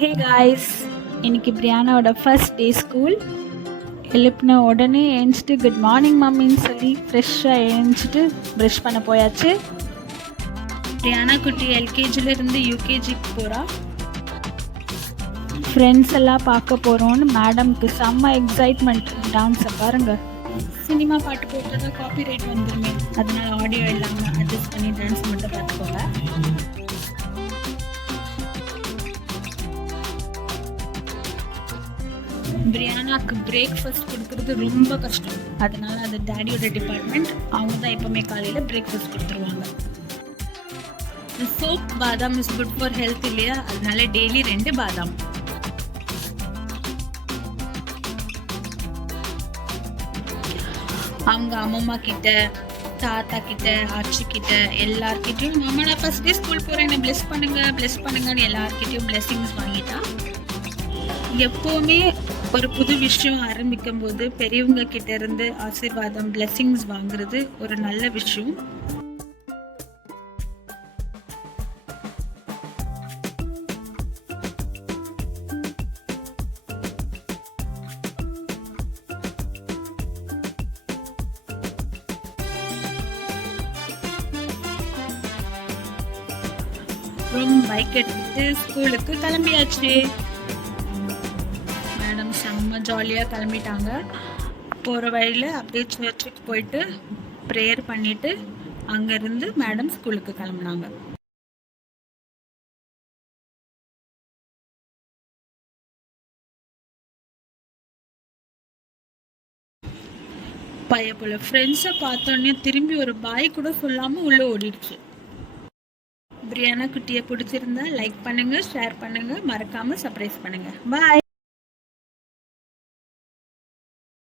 Hey guys, இன்னைக்கு பிரியானாவோட first day school. எழுப்பின உடனே எழுந்துட்டு குட் மார்னிங் மம்மின்னு சொல்லி ஃப்ரெஷ்ஷாக எழுந்துட்டு ப்ரஷ் பண்ண போயாச்சு. பிரியானா குட்டி எல்கேஜிலேருந்து யூகேஜிக்கு போகிறா. ஃப்ரெண்ட்ஸ் எல்லாம் பார்க்க போகிறோன்னு மேடம்க்கு செம்ம எக்ஸைட்மெண்ட். டான்ஸை பாருங்கள். சினிமா பாட்டு போட்டால் தான் காப்பி ரைட் வந்துருமே, அதனால ஆடியோ இல்லாமல் அட்ஜஸ்ட் பண்ணி டான்ஸ் மட்டும் பார்த்துக்கோங்க. பிரியானாக்கு பிரேக்ஃபாஸ்ட் கொடுக்குறது ரொம்ப கஷ்டம், அதனால அது டேடியோட டிபார்ட்மெண்ட். அவங்க தான் எப்பவுமே காலையில் பிரேக்ஃபாஸ்ட் கொடுத்துருவாங்க. சோப் பாதாம் இஸ் குட் ஃபார் ஹெல்த் இல்லையா, அதனால டெய்லி 2 பாதாம். அவங்க அம்மம்மா கிட்ட, தாத்தா கிட்ட, ஆச்சி கிட்ட எல்லார்கிட்டையும் மாமா நான் ஃபர்ஸ்ட் டே ஸ்கூல் போகிறேன், பிளெஸ் பண்ணுங்கன்னு எல்லார்கிட்டையும் பிளெஸிங்ஸ் வாங்கிட்டா. எப்போவுமே ஒரு புது விஷயம் ஆரம்பிக்கும் போது பெரியவங்க கிட்ட இருந்து ஆசீர்வாதம் பிளெஸிங்ஸ் வாங்குறது ஒரு நல்ல விஷயம். பைக் எடுத்துட்டு ஸ்கூலுக்கு கிளம்பியாச்சு. மேடம் செம்ம ஜாலியாக கிளம்பிட்டாங்க. போகிற வழியில் அப்படியே சர்ச்சுக்கு போயிட்டு ப்ரேயர் பண்ணிட்டு அங்கேருந்து மேடம் ஸ்கூலுக்கு கிளம்புனாங்க. பைய போல ஃப்ரெண்ட்ஸை பார்த்தோன்னே திரும்பி ஒரு பாய் கூட சொல்லாமல் உள்ளே ஓடிடுச்சு. பிரியானா குட்டியை பிடிச்சிருந்தா லைக் பண்ணுங்க, ஷேர் பண்ணுங்க, மறக்காம சப்ஸ்கிரைப் பண்ணுங்க. பாய்.